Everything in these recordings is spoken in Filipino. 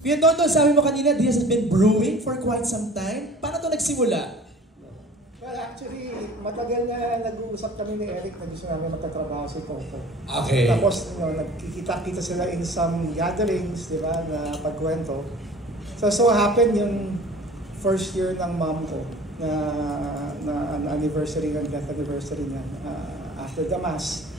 Kuya Dondo, sabi mo kanina, this has been brewing for quite some time. Paano ito nagsimula? Well, actually, matagal na nag-uusap kami ni Eric na gusto namin magkatrabaho si Coco. Okay. Tapos, nagkikita-kita sila in some gatherings, di ba, na pagkwento. So happened yung first year ng mom ko na anniversary, ng death anniversary niya. After the mass,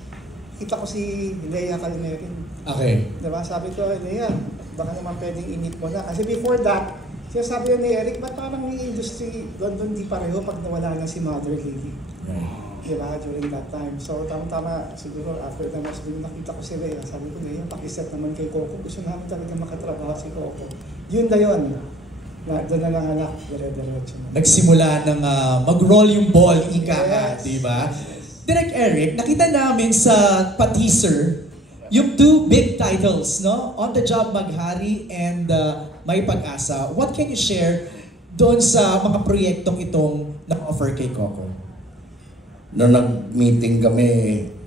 kita ko si Lea Calimerin. Okay. Diba? Sabi ko, Lea, baka naman pwedeng init mo na. Kasi before that, siya sabi ni Eric, ba't parang yung industry doon di pareho pag nawala na si Mother Lady? Diba? During that time. So, tama-tama, siguro after the mass, nakita ko si Lea. Sabi ko, Lea, pakiset naman kay Coco. Gusto namin talaga makatrabaho si Coco. Yun na yun. Doon na lang anak, dire-diretso na. Nagsimula ng mag-roll yung ball, ika nga, Yes. di ba? Direk Eric, nakita namin sa pa-teaser yung two big titles, no? On the Job Maghari and May Pag-asa. What can you share doon sa mga proyektong itong na-offer kay Coco? Noong nag-meeting kami,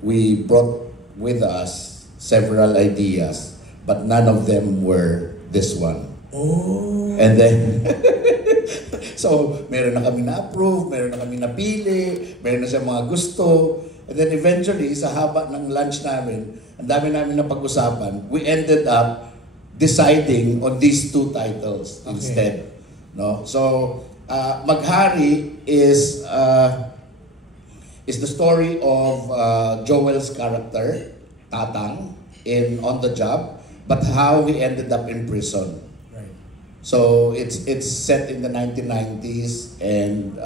we brought with us several ideas, but none of them were this one. Oh. And then, so, meron na kami na-approve, meron na kami napili, meron na siya mga gusto. And then eventually, sa haba ng lunch namin, ang dami namin na pag-usapan, we ended up deciding on these two titles instead. No? So, Maghari is the story of Joel's character, Tatang, in On the Job, but how he ended up in prison. So it's set in the 1990s, and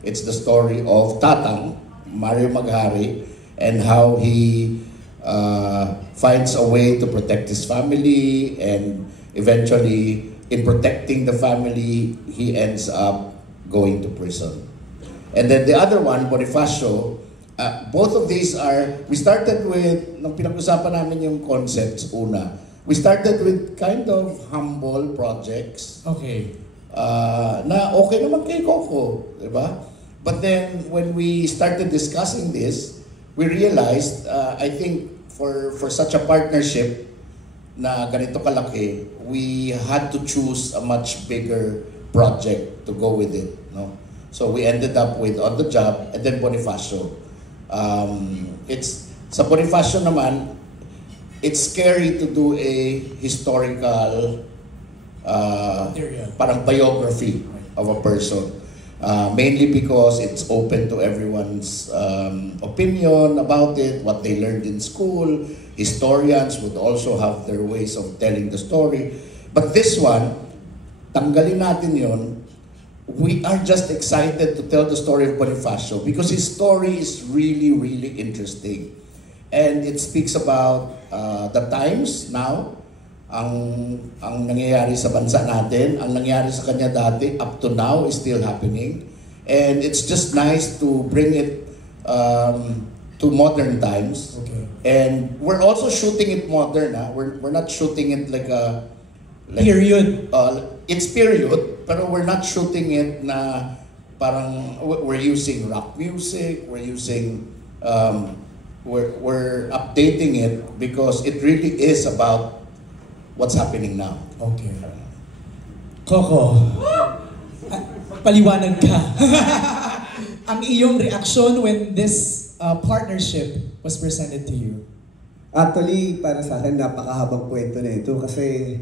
it's the story of Tatang, Mario Maghari, and how he finds a way to protect his family, and eventually, in protecting the family, he ends up going to prison. And then the other one, Bonifacio, both of these are, we started with, nung pinag-usapan namin yung concepts una, we started with kind of humble projects. Okay. Na okay naman kay Coco, di ba? But then when we started discussing this, we realized, I think for such a partnership na ganito kalaki, we had to choose a much bigger project to go with it. No? So we ended up with On the Job and then Bonifacio. Sa Bonifacio naman, it's scary to do a historical parang biography of a person. Mainly because it's open to everyone's opinion about it, what they learned in school. Historians would also have their ways of telling the story. But this one, tanggalin natin yon. We are just excited to tell the story of Bonifacio because his story is really, really interesting. And it speaks about the times now, ang nangyayari sa bansa natin, ang nangyayari sa kanya dati, up to now, is still happening. And it's just nice to bring it to modern times. Okay. And we're also shooting it modern. We're not shooting it like a... Period. It's period, pero we're not shooting it na parang we're using rock music, we're using... We're updating it because it really is about what's happening now. Okay. Coco, paliwanag ka. Ang iyong reaction when this partnership was presented to you? Actually, para sa akin, napakahabang kwento na ito kasi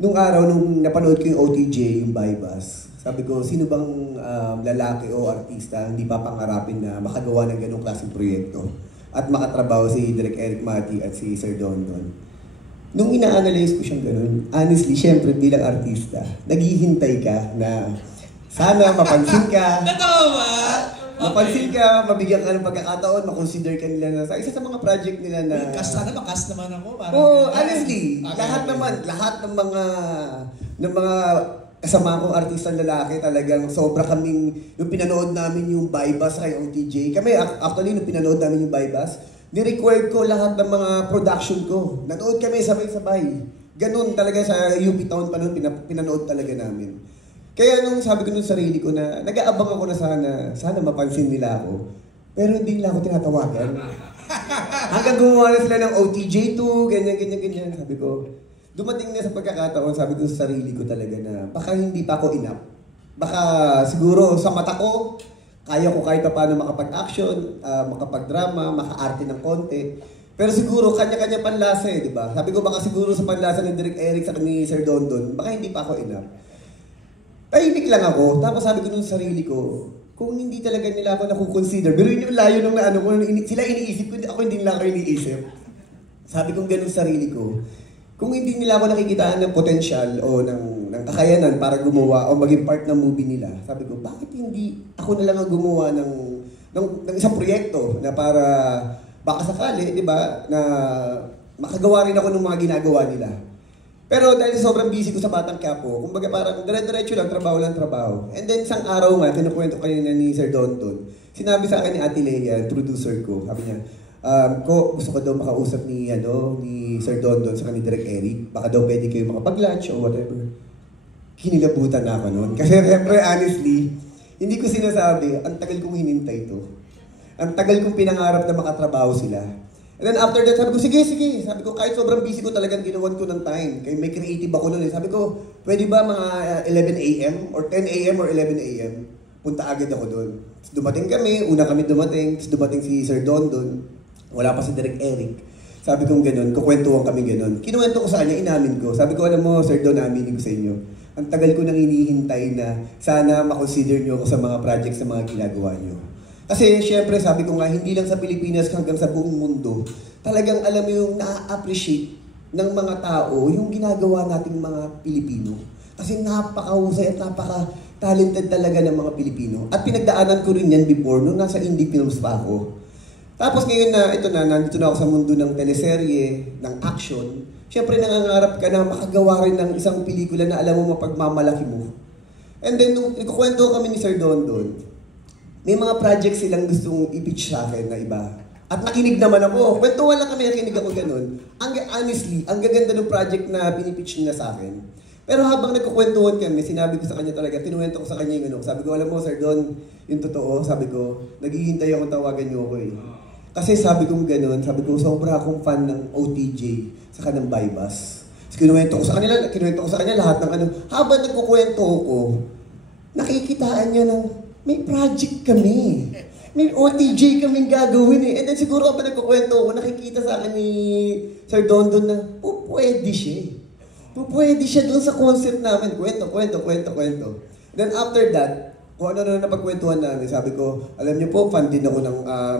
nung araw, nung napanood ko yung OTJ, yung Bypass, sabi ko, sino bang lalaki o artista hindi papangarapin na makagawa ng ganong klaseng proyekto at makatrabaho si Direk Eric Mati at si Sir Dondon. Nung ina-analyze ko siyang ganun, honestly, syempre bilang artista, naghihintay ka na sana mapansin ka. Totoo ba? Mapansin ka, mabigyan ka ng pagkakataon, makonsider ka nila na sa isa sa mga project nila na... Sana makas naman ako. Oo, honestly, lahat ng mga kasama kong artistang lalaki, talagang sobra kaming, yung pinanood namin yung Bypass kay OTJ. Kami, actually, nung pinanood namin yung Bypass, ni-record ko lahat ng mga production ko. Nanood kami sabay-sabay. Ganun talaga sa UP Town pa noon, pinanood talaga namin. Kaya nung sabi ko nung sarili ko na, nag-aabang ako na sana mapansin nila ako. Pero hindi nila ako tinatawagan. Hanggang gumawa na sila ng OTJ2, ganyan. Sabi ko, dumating na sa pagkakataon, sabi ko sa sarili ko talaga na baka hindi pa ako enough. Baka siguro sa mata ko, kaya ko kahit pa paano makapag-action, makapag-drama, maka-arte ng konti. Pero siguro kanya-kanya panlasa eh, di ba? Sabi ko baka siguro sa panlasa ni Direk Eric sa ni Sir Dondon, baka hindi pa ako enough. Tahimik lang ako, tapos sabi ko nun sa sarili ko, kung hindi talaga nila ako nakukonsider, pero yun yung layo nung na ano, sila iniisip ko, ako hindi nila ako iniisip. Sabi kong ganun sa sarili ko, kung hindi nila ako nakikitaan ng potensyal o ng kakayanan para gumawa o maging part ng movie nila, sabi ko, bakit hindi ako na lang ang gumawa ng isang proyekto na para baka sakali, di ba, na makagawa rin ako ng mga ginagawa nila. Pero dahil sobrang busy ko sa Batang Quiapo, kumbaga parang dire-diretso lang, trabaho. And then isang araw nga, kinukwento kanina ni Sir Donton, sinabi sa akin ni Ate Leia, producer ko, sabi niya, gusto ko daw makausap ni Sir Dondon sa ni Direk Eric. Baka daw pwede kayo makapag-lunch o whatever. Kinilabutan na ako noon. Kasi siyempre, honestly, hindi ko sinasabi, ang tagal kong hinintay to. Ang tagal kong pinangarap na makatrabaho sila. And then after that, sabi ko, sige. Sabi ko, kahit sobrang busy ko talagang ginawan ko ng time. Kaya may creative ako noon eh. Sabi ko, pwede ba mga 11 a.m. or 10 a.m. or 11 a.m. Punta agad ako doon. Dumating kami, una kami dumating, dumating si Sir Dondon. Wala pa si Direk Eric. Sabi kong ganun, kukwentuhan kami ganun. Kinuwento ko sa kanya, inamin ko. Sabi ko, alam mo, Sir Don, aminin ko sa inyo. Ang tagal ko nang hinihintay na sana makonsider nyo ako sa mga projects na mga ginagawa nyo. Kasi, syempre, sabi ko nga, hindi lang sa Pilipinas hanggang sa buong mundo, talagang alam mo yung na-appreciate ng mga tao yung ginagawa nating mga Pilipino. Kasi napakahusay at napaka-talented talaga ng mga Pilipino. At pinagdaanan ko rin yan before, nung nasa indie films pa ako. Tapos ngayon na, nandito na ako sa mundo ng teleserye, ng action, syempre nangangarap ka na makagawa rin ng isang pelikula na alam mo mapagmamalaki mo. And then, nung ikukwento kami ni Sir Dondon, may mga projects silang gustong i-pitch sa akin na iba. At nakinig naman ako. Kwentuhan lang kami, nakinig ako ganun. Honestly, ang gaganda ng project na pinipitch nila sa akin. Pero habang nagkukwentuhan kami, sinabi ko sa kanya talaga, tinuwento ko sa kanya yung ano. Sabi ko, alam mo, Sir Don, yung totoo, sabi ko, naghihintay akong tawagan niyo ako eh. Kasi sabi ko gano'n, sabi ko, sobra akong fan ng OTJ sa kanang Baybas. Kinuwento ko sa kanila lahat ng ano. Habang nagkukwento ko, nakikitaan niya ng, may project kami. May OTJ kaming gagawin eh. And then siguro kapag nagkukwento ko, nakikita sa akin ni Sir Dondon na, pwede siya. Pwede siya doon sa concept namin. Kwento. Then after that, kung ano na napagkwentuhan namin, sabi ko, alam niyo po, fan din ako ng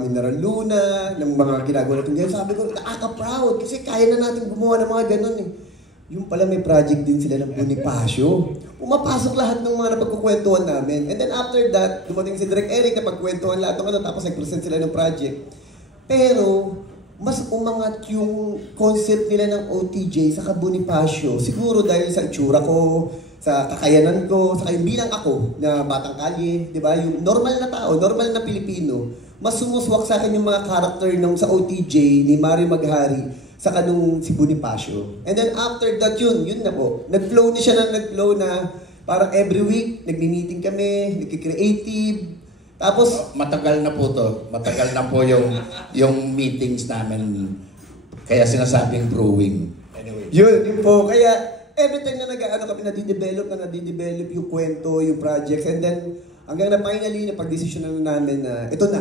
Mineral Luna, ng mga ginagawa natin ganyan. Sabi ko, nakaka-proud kasi kaya na natin gumawa ng mga ganun eh. Yung pala may project din sila ng Bonifacio. Pumapasok lahat ng mga napagkukwentuhan namin. And then after that, dumating si Direk Eric na pagkwentuhan lahat ng ano, tapos nag-present sila ng project. Pero, mas umangat yung concept nila ng OTJ sa Bonifacio. Siguro dahil sa itsura ko, sa kakayanan ko, sa bilang ako na batang kalye, di ba? Yung normal na tao, normal na Pilipino, mas sumuswak sa akin yung mga character ng sa OTJ ni Mari Maghari sa kanung si Bonifacio. And then after that yun na po. Nag-flow na parang every week, nagmi-meeting kami, nagki-creative. Tapos matagal na po to. Matagal na po yung meetings namin. Kaya sinasabing brewing. Anyway. Yun po. Kaya every time na kami nadidevelop yung kwento, yung projects, and then hanggang na finally, napag-desisyon na namin na ito na,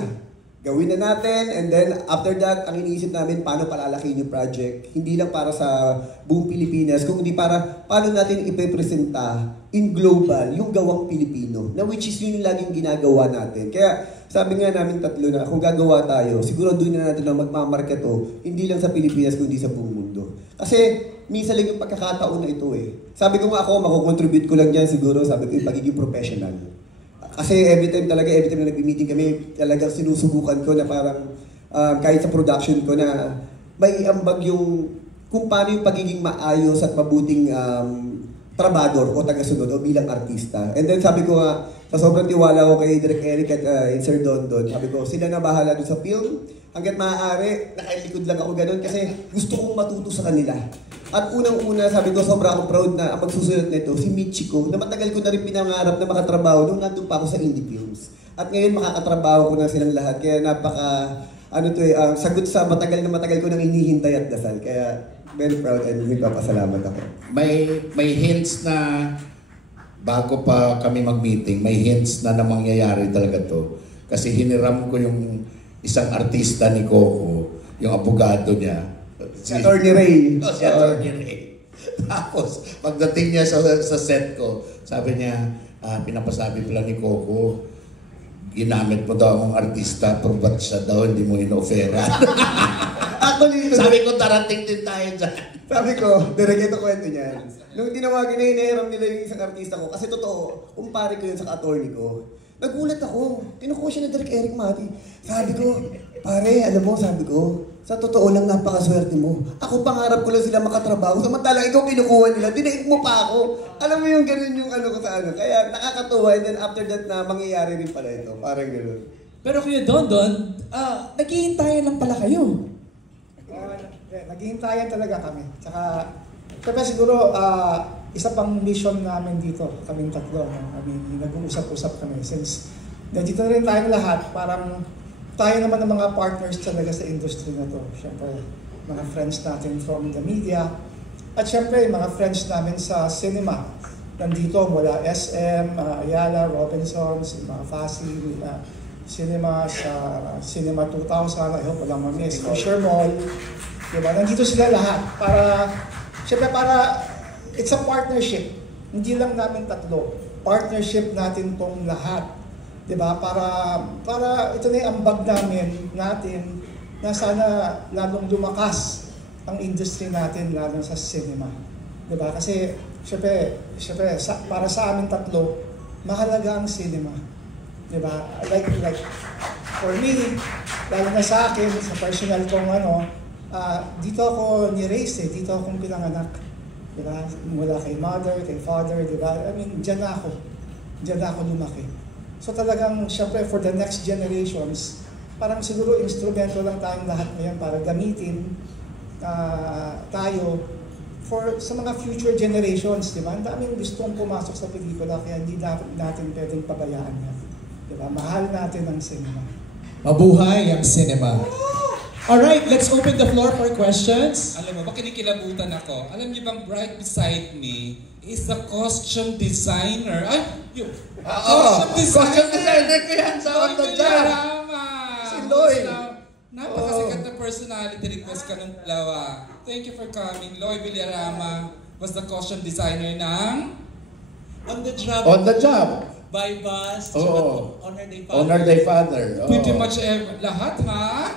gawin na natin, and then after that, ang iniisip namin, paano palalakihin yung project. Hindi lang para sa buong Pilipinas, kundi para paano natin ipepresenta in global yung gawang Pilipino, na which is yun yung laging ginagawa natin. Kaya sabi nga namin tatlo na kung gagawa tayo, siguro doon na natin na magmamarka to, hindi lang sa Pilipinas, kundi sa buong mundo. Kasi minsan lang yung pagkakataon na ito eh. Sabi ko nga ako, makukontribute ko lang dyan siguro, sabi ko yung pagiging professional. Kasi every time na nag-meeting kami, talagang sinusubukan ko na parang kahit sa production ko na may ambag yung kung paano yung pagiging maayos at mabuting trabador o tagasunod o bilang artista. And then sabi ko nga, sa sobrang tiwala ko kay Direk Eric at Sir Dondon, sabi ko, sila na bahala doon sa film. Hanggat maaari, nakailikod lang ako ganun kasi gusto kong matuto sa kanila. At unang-una, sabi ko, sobra akong proud na ang magsusunod nito, si Michiko, na matagal ko na rin pinangarap na makatrabaho nung nandun pa ako sa indie films. At ngayon, makakatrabaho ko na silang lahat. Kaya sagot sa matagal ko nang hinihintay at dasal. Kaya very proud and nagpapasalamat ako. May hints na bago pa kami mag-meeting, may hints na mangyayari talaga to. Kasi hiniram ko yung isang artista ni Coco, yung abogado niya. Si Attorney Ray. Si Attorney Ray. Tapos, pagdating niya sa set ko, sabi niya, pinapasabi pala ni Coco, ginamit mo daw akong artista, pero ba't siya daw hindi mo ino-offera? Actually, Sabi ko, darating din tayo dyan. sabi ko, direct ito kwento niyan. Nung tinawagan na hinihiram nila yung isang artista ko, kasi totoo, kumpare ko yun sa attorney ko. Nagulat ako. Kinukuha siya ni Direk Eric Mati. Sabi ko, pare, alam mo, sabi ko, sa totoo lang napakaswerte mo. Ako pangarap ko lang sila makatrabaho. Samantalang ikaw kinukuha nila, dinaig mo pa ako. Alam mo yung ganun yung ano ko sa ano. Kaya nakakatuwa, and then after that na mangyayari rin pala ito. Parang ganun. Pero Kuya Don, naghihintayan lang pala kayo. Naghihintayan talaga kami. Tsaka, siyempre siguro, isa pang mission namin dito, kaming tatlo. No? Nag-uusap-usap kami. Since nandito na rin tayong lahat, parang tayo naman ng mga partners talaga sa industry na to. Siyempre, mga friends natin from the media. At siyempre, mga friends namin sa cinema. Nandito mula SM, Ayala, Robinsons, mga Fasi, Cinema, sa Cinema 2000, I hope walang mamiss, Fisher Mall. Diba? Nandito sila lahat siyempre it's a partnership. Hindi lang namin tatlo. Partnership natin tong lahat. Diba? Para ito na yung ambag natin na sana lalong lumakas ang industry natin, lalo sa cinema. Diba? Kasi syempre para sa amin tatlo, mahalaga ang cinema. Diba? Like for me, lalo na sa akin, sa personal kong dito ako ni-raise dito akong pinanganak. Diba? Mula kay mother, kay father, diba? I mean, dyan na ako lumaki. So talagang, syempre, for the next generations, parang siguro instrumento lang tayong lahat ngayon para gamitin tayo sa mga future generations, diba? Ang daming gustong pumasok sa pelikula, kaya hindi natin pwedeng pabayaan yan. Diba? Mahal natin ang cinema. Mabuhay ang cinema. Alright, let's open the floor for questions. Alam mo, kinikilabutan ako. Alam niyo bang right beside me is the costume designer. Ay, yun. Costume designer ko yan sa On The Job. Si Loy. Napakasikat na personality request ka ng dalawa. Thank you for coming. Loy Villarama was the costume designer ng On The Job. On The Job. By Bus. Honor Day Father. Honor Day Father. pretty much lahat, ha?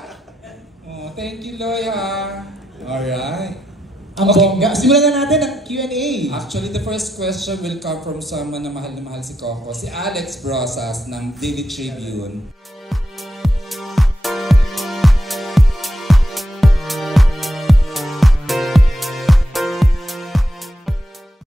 Oh, thank you, Loy, ha? Alright. Ang bongga. Simulan na natin ang Q&A. Actually, the first question will come from someone na mahal si Coco. Si Alex Brosas ng Daily Tribune.